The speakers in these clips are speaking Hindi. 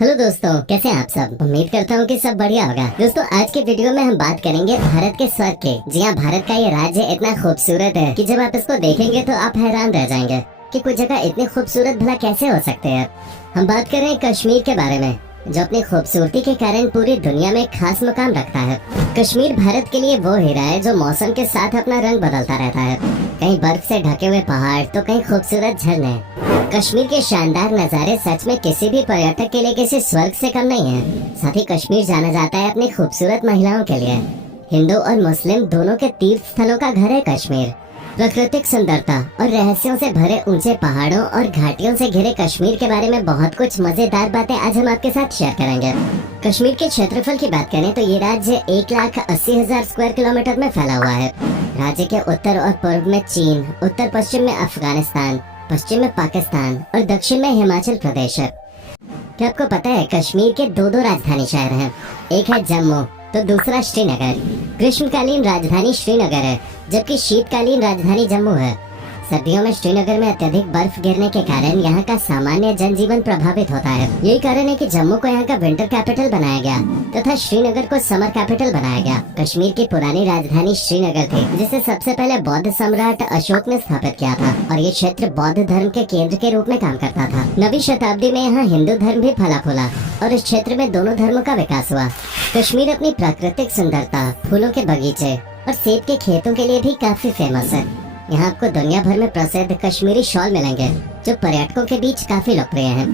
हेलो दोस्तों, कैसे हैं आप सब। उम्मीद करता हूँ कि सब बढ़िया होगा। दोस्तों, आज के वीडियो में हम बात करेंगे भारत के स्वर्ग के। जी हाँ, भारत का ये राज्य इतना खूबसूरत है कि जब आप इसको देखेंगे तो आप हैरान रह जाएंगे कि कुछ जगह इतनी खूबसूरत भला कैसे हो सकते हैं। हम बात कर रहे हैं कश्मीर के बारे में, जो अपनी खूबसूरती के कारण पूरी दुनिया में खास मुकाम रखता है। कश्मीर भारत के लिए वो हीरा है जो मौसम के साथ अपना रंग बदलता रहता है। कहीं बर्फ से ढके हुए पहाड़ तो कहीं खूबसूरत झरने। कश्मीर के शानदार नज़ारे सच में किसी भी पर्यटक के लिए किसी स्वर्ग से कम नहीं है। साथ ही कश्मीर जाना जाता है अपनी खूबसूरत महिलाओं के लिए। हिंदू और मुस्लिम दोनों के तीर्थ स्थलों का घर है कश्मीर। प्राकृतिक सुंदरता और रहस्यों से भरे ऊंचे पहाड़ों और घाटियों से घिरे कश्मीर के बारे में बहुत कुछ मजेदार बातें आज हम आपके साथ शेयर करेंगे। कश्मीर के क्षेत्रफल की बात करें तो ये राज्य 1,80,000 स्क्वायर किलोमीटर में फैला हुआ है। राज्य के उत्तर और पूर्व में चीन, उत्तर पश्चिम में अफगानिस्तान, पश्चिम में पाकिस्तान और दक्षिण में हिमाचल प्रदेश है। क्या आपको पता है कश्मीर के दो राजधानी शहर हैं। एक है जम्मू तो दूसरा श्रीनगर। ग्रीष्मकालीन राजधानी श्रीनगर है, जबकि शीतकालीन राजधानी जम्मू है। सर्दियों में श्रीनगर में अत्यधिक बर्फ गिरने के कारण यहाँ का सामान्य जनजीवन प्रभावित होता है। यही कारण है कि जम्मू को यहाँ का विंटर कैपिटल बनाया गया तथा श्रीनगर को समर कैपिटल बनाया गया। कश्मीर की पुरानी राजधानी श्रीनगर थी, जिसे सबसे पहले बौद्ध सम्राट अशोक ने स्थापित किया था और ये क्षेत्र बौद्ध धर्म के केंद्र के रूप में काम करता था। 9वीं शताब्दी में यहाँ हिंदू धर्म भी फला फूला और इस क्षेत्र में दोनों धर्मों का विकास हुआ। कश्मीर अपनी प्राकृतिक सुंदरता, फूलों के बगीचे और सेब के खेतों के लिए भी काफी फेमस है। यहाँ आपको दुनिया भर में प्रसिद्ध कश्मीरी शॉल मिलेंगे, जो पर्यटकों के बीच काफी लोकप्रिय हैं।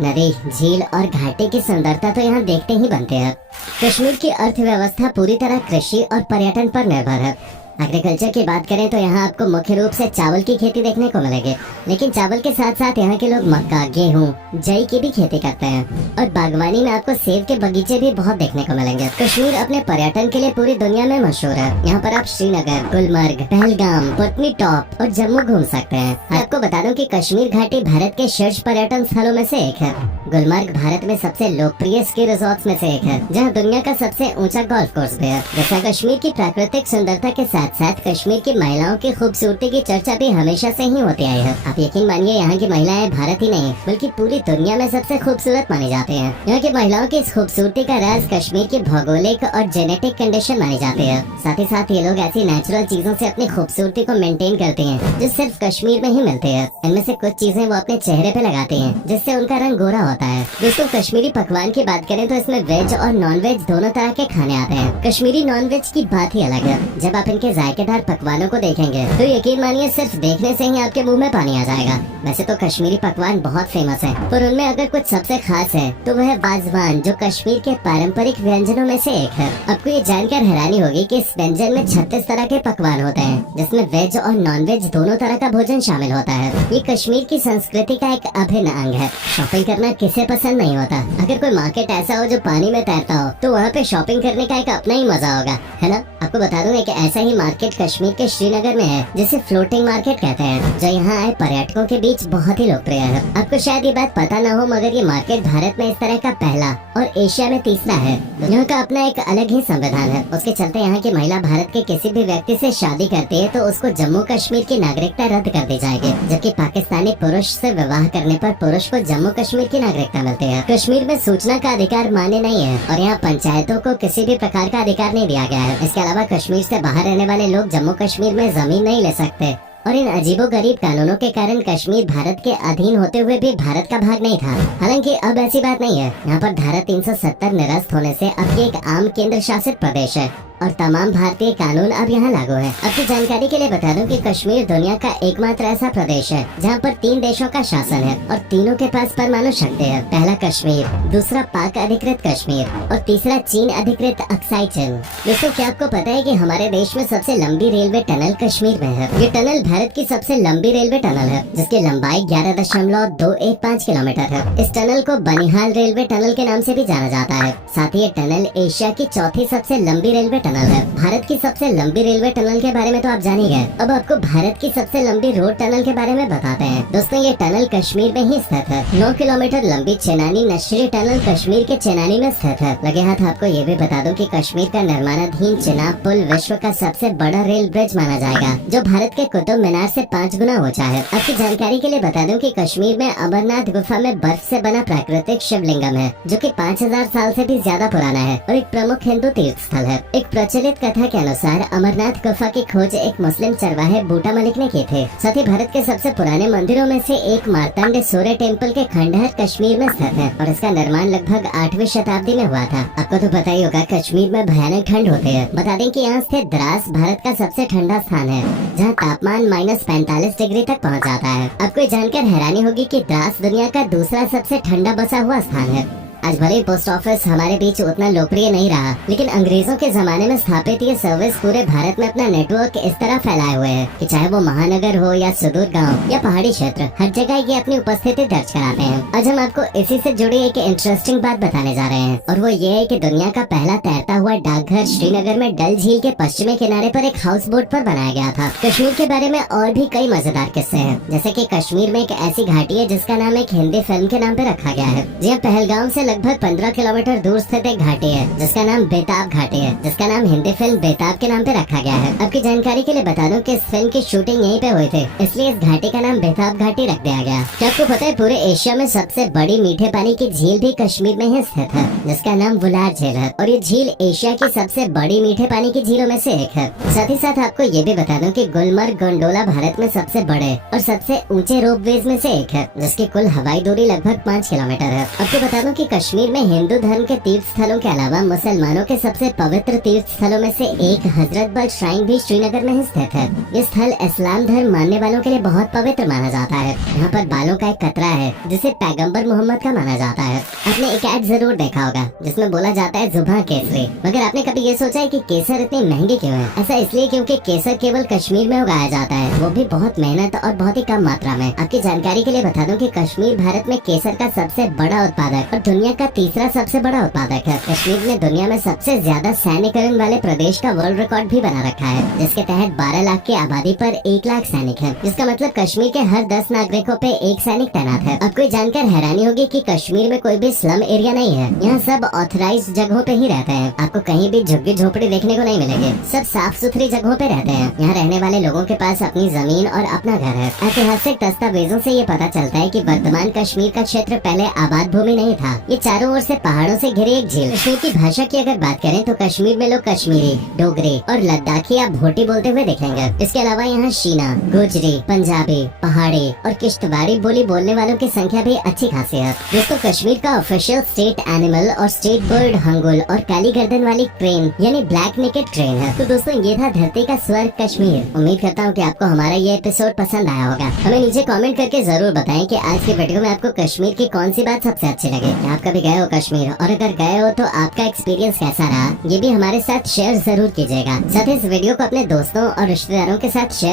नदी, झील और घाटी की सुंदरता तो यहाँ देखते ही बनते हैं। कश्मीर की अर्थव्यवस्था पूरी तरह कृषि और पर्यटन पर निर्भर है। एग्रीकल्चर की बात करें तो यहाँ आपको मुख्य रूप से चावल की खेती देखने को मिलेगी, लेकिन चावल के साथ साथ यहाँ के लोग मक्का, गेहूँ, जई की भी खेती करते हैं और बागवानी में आपको सेब के बगीचे भी बहुत देखने को मिलेंगे। कश्मीर अपने पर्यटन के लिए पूरी दुनिया में मशहूर है। यहाँ पर आप श्रीनगर, गुलमर्ग, पहलगाम, पटनी टॉप और जम्मू घूम सकते हैं। आपको बता दूं कि कश्मीर घाटी भारत के शीर्ष पर्यटन स्थलों में से एक है। गुलमर्ग भारत में सबसे लोकप्रिय स्की रिजॉर्ट्स में से एक है, जहाँ दुनिया का सबसे ऊंचा गोल्फ कोर्स भी है। जैसा कश्मीर की प्राकृतिक सुंदरता के साथ साथ कश्मीर की महिलाओं की खूबसूरती की चर्चा भी हमेशा से ही होती आई है। आप यकीन मानिए, यहाँ की महिलाएं भारत ही नहीं बल्कि पूरी दुनिया में सबसे खूबसूरत मानी जाती हैं। यहाँ की महिलाओं की इस खूबसूरती का राज कश्मीर की भौगोलिक और जेनेटिक कंडीशन मानी जाती है। साथ ही साथ ये लोग ऐसी नेचुरल चीजों से अपनी खूबसूरती को मेंटेन करती हैं, जो सिर्फ कश्मीर में ही मिलती है। इनमें से कुछ चीजें वो अपने चेहरे पे लगाती हैं, जिससे उनका रंग गोरा होता है। दोस्तों, कश्मीरी पकवान की बात करें तो इसमें वेज और नॉन वेज दोनों तरह के खाने आते हैं। कश्मीरी नॉन वेज की बात ही अलग है। जब आप इनके जायकेदार पकवानों को देखेंगे तो यकीन मानिए सिर्फ देखने से ही आपके मुंह में पानी आ जाएगा। वैसे तो कश्मीरी पकवान बहुत फेमस है, पर उनमें अगर कुछ सबसे खास है तो वह है वाजवान, जो कश्मीर के पारंपरिक व्यंजनों में से एक है। आपको ये जानकर हैरानी होगी कि इस व्यंजन में 36 तरह के पकवान होते हैं, जिसमें वेज और नॉन वेज दोनों तरह का भोजन शामिल होता है। ये कश्मीर की संस्कृति का एक अभिन्न अंग है। शॉपिंग करना किसे पसंद नहीं होता। अगर कोई मार्केट ऐसा हो जो पानी में तैरता हो तो वहाँ पे शॉपिंग करने का एक अपना ही मजा होगा, है ना। आपको बता दूं एक ऐसा ही मार्केट कश्मीर के श्रीनगर में है, जिसे फ्लोटिंग मार्केट कहते हैं, जो यहाँ आए पर्यटकों के बीच बहुत ही लोकप्रिय है। आपको शायद ये बात पता न हो, मगर ये मार्केट भारत में इस तरह का पहला और एशिया में तीसरा है। यहाँ का अपना एक अलग ही संविधान है। उसके चलते यहाँ की महिला भारत के किसी भी व्यक्ति से शादी करती है तो उसको जम्मू कश्मीर की नागरिकता रद्द कर दी जाएगी, जबकि पाकिस्तानी पुरुष से विवाह करने पर पुरुष को जम्मू कश्मीर की नागरिकता मिलती है। कश्मीर में सूचना का अधिकार मान्य नहीं है और यहाँ पंचायतों को किसी भी प्रकार का अधिकार नहीं दिया गया है। इसके अलावा कश्मीर से बाहर रहने वाले लोग जम्मू कश्मीर में जमीन नहीं ले सकते और इन अजीबोगरीब कानूनों के कारण कश्मीर भारत के अधीन होते हुए भी भारत का भाग नहीं था। हालांकि अब ऐसी बात नहीं है। यहाँ पर धारा 370 निरस्त होने से अब ये एक आम केंद्र शासित प्रदेश है और तमाम भारतीय कानून अब यहाँ लागू है। आपकी जानकारी के लिए बता दूं कि कश्मीर दुनिया का एकमात्र ऐसा प्रदेश है जहाँ पर 3 देशों का शासन है और तीनों के पास परमाणु शक्ति है। पहला कश्मीर, दूसरा पाक अधिकृत कश्मीर और तीसरा चीन अधिकृत अक्साई चिन। दोस्तों, क्या आपको पता है कि हमारे देश में सबसे लंबी रेलवे टनल कश्मीर में है। ये टनल भारत की सबसे लंबी रेलवे टनल है, जिसकी लंबाई 11.215 किलोमीटर है। इस टनल को बनिहाल रेलवे टनल के नाम से भी जाना जाता है। साथ ही ये टनल एशिया की चौथी सबसे लंबी रेलवे टनल टनल है। भारत की सबसे लंबी रेलवे टनल के बारे में तो आप जान ही गए। अब आपको भारत की सबसे लंबी रोड टनल के बारे में बताते हैं। दोस्तों ये टनल कश्मीर में ही स्थित है। 9 किलोमीटर लंबी चेनानी नशरी टनल कश्मीर के चेनानी में स्थित है। लगे हाथ आपको ये भी बता दूं कि कश्मीर का निर्माणाधीन चिनाब पुल विश्व का सबसे बड़ा रेल ब्रिज माना जाएगा, जो भारत के कुतुब मीनार से 5 गुना ऊंचा है। आपकी जानकारी के लिए बता दूं कि कश्मीर में अमरनाथ गुफा में बर्फ से बना प्राकृतिक शिवलिंगम है, जो कि 5000 साल से भी ज्यादा पुराना है और एक प्रमुख हिंदू तीर्थ स्थल है। एक प्रचलित कथा के अनुसार अमरनाथ गुफा की खोज एक मुस्लिम चरवाहे बूटा मलिक ने की थे। साथ ही भारत के सबसे पुराने मंदिरों में से एक मार्तंड सूर्य टेम्पल के खंडहर कश्मीर में स्थित है और इसका निर्माण लगभग 8वीं शताब्दी में हुआ था। आपको तो पता ही होगा कश्मीर में भयानक ठंड होती है। बता दें कि यहाँ स्थित द्रास भारत का सबसे ठंडा स्थान है, जहाँ तापमान -45 डिग्री तक पहुँच जाता है। आपको ये जानकर हैरानी होगी कि द्रास दुनिया का दूसरा सबसे ठंडा बसा हुआ स्थान है। आज भले ही पोस्ट ऑफिस हमारे बीच उतना लोकप्रिय नहीं रहा, लेकिन अंग्रेजों के जमाने में स्थापित ये सर्विस पूरे भारत में अपना नेटवर्क इस तरह फैलाए हुए है कि चाहे वो महानगर हो या सुदूर गांव या पहाड़ी क्षेत्र, हर जगह ये अपनी उपस्थिति दर्ज कराते हैं। आज हम आपको इसी से जुड़ी एक इंटरेस्टिंग बात बताने जा रहे हैं, और वो ये है कि दुनिया का पहला तैरता हुआ डाकघर श्रीनगर में डल झील के पश्चिमी किनारे पर एक हाउस बोट पर बनाया गया था। कश्मीर के बारे में और भी कई मजेदार किस्से हैं, जैसे कि कश्मीर में एक ऐसी घाटी है जिसका नाम एक हिंदी फिल्म के नाम पे रखा गया है। जी पहलगाम से लगभग 15 किलोमीटर दूर स्थित एक घाटी है जिसका नाम बेताब घाटी है, जिसका नाम हिंदी फिल्म बेताब के नाम पे रखा गया है। आपकी जानकारी के लिए बता दूं कि इस फिल्म की शूटिंग यहीं पे हुई थी, इसलिए इस घाटी का नाम बेताब घाटी रख दिया गया। क्या आपको पता है पूरे एशिया में सबसे बड़ी मीठे पानी की झील भी कश्मीर में ही स्थित है, जिसका नाम वुलार झील है, और ये झील एशिया की सबसे बड़ी मीठे पानी की झीलों में से एक है। साथ ही साथ आपको ये भी बता दूं कि गुलमर्ग गोंडोला भारत में सबसे बड़े और सबसे ऊंचे रोपवेज में से एक है, जिसकी कुल हवाई दूरी लगभग 5 किलोमीटर है। आपको बता दूं कि कश्मीर में हिंदू धर्म के तीर्थ स्थलों के अलावा मुसलमानों के सबसे पवित्र तीर्थ स्थलों में से एक हजरत बल श्राइन भी श्रीनगर में ही स्थित है। ये स्थल इस्लाम धर्म मानने वालों के लिए बहुत पवित्र माना जाता है। यहाँ पर बालों का एक कतरा है जिसे पैगंबर मोहम्मद का माना जाता है। आपने एक ऐड जरूर देखा होगा जिसमें बोला जाता है जुबान केसरी, मगर आपने कभी ये सोचा है कि केसर इतनी महंगी क्यों है? ऐसा इसलिए क्योंकि केसर केवल कश्मीर में उगाया जाता है, वो भी बहुत मेहनत और बहुत ही कम मात्रा में। आपकी जानकारी के लिए बता दूं कि कश्मीर भारत में केसर का सबसे बड़ा उत्पादक और दुनिया का तीसरा सबसे बड़ा उत्पादक है। कश्मीर ने दुनिया में सबसे ज्यादा सैनिकरण वाले प्रदेश का वर्ल्ड रिकॉर्ड भी बना रखा है, जिसके तहत 12 लाख की आबादी पर 1 लाख सैनिक हैं, जिसका मतलब कश्मीर के हर 10 नागरिकों पे 1 सैनिक तैनात है। आपको ये जानकर हैरानी होगी कि कश्मीर में कोई भी स्लम एरिया नहीं है। यहाँ सब ऑथराइज्ड जगहों पे ही रहते हैं। आपको कहीं भी झुग्गी झोपड़ी देखने को नहीं मिलेगी। सब साफ सुथरी जगहों पे रहते हैं। यहाँ रहने वाले लोगों के पास अपनी जमीन और अपना घर है। ऐतिहासिक दस्तावेजों से ये पता चलता है कि वर्तमान कश्मीर का क्षेत्र पहले आबाद भूमि नहीं था। ये चारों ओर से पहाड़ों से घिरी एक झील। कश्मीर की भाषा की अगर बात करें तो कश्मीर में लोग कश्मीरी, डोगरी और लद्दाखी या भोटी बोलते हुए दिखेंगे। इसके अलावा यहाँ शीना, गुजरी, पंजाबी, पहाड़ी और किश्तवाड़ी बोली बोलने वालों की संख्या भी अच्छी खासी है। दोस्तों कश्मीर का ऑफिशियल स्टेट एनिमल और स्टेट बर्ड हंगुल और काली गर्दन वाली क्रेन यानी ब्लैक नेकेड क्रेन है। तो दोस्तों ये था धरती का स्वर्ग कश्मीर। उम्मीद करता हूँ कि आपको हमारा ये एपिसोड पसंद आया होगा। हमें नीचे कमेंट करके जरूर बताएं कि आज के वीडियो में आपको कश्मीर की कौन सी बात सबसे अच्छी लगी। आप कभी गए हो कश्मीर, और अगर गए हो तो आपका एक्सपीरियंस कैसा रहा, ये भी हमारे साथ शेयर जरूर कीजिएगा। साथ ही इस वीडियो को अपने दोस्तों और रिश्तेदारों के साथ शेयर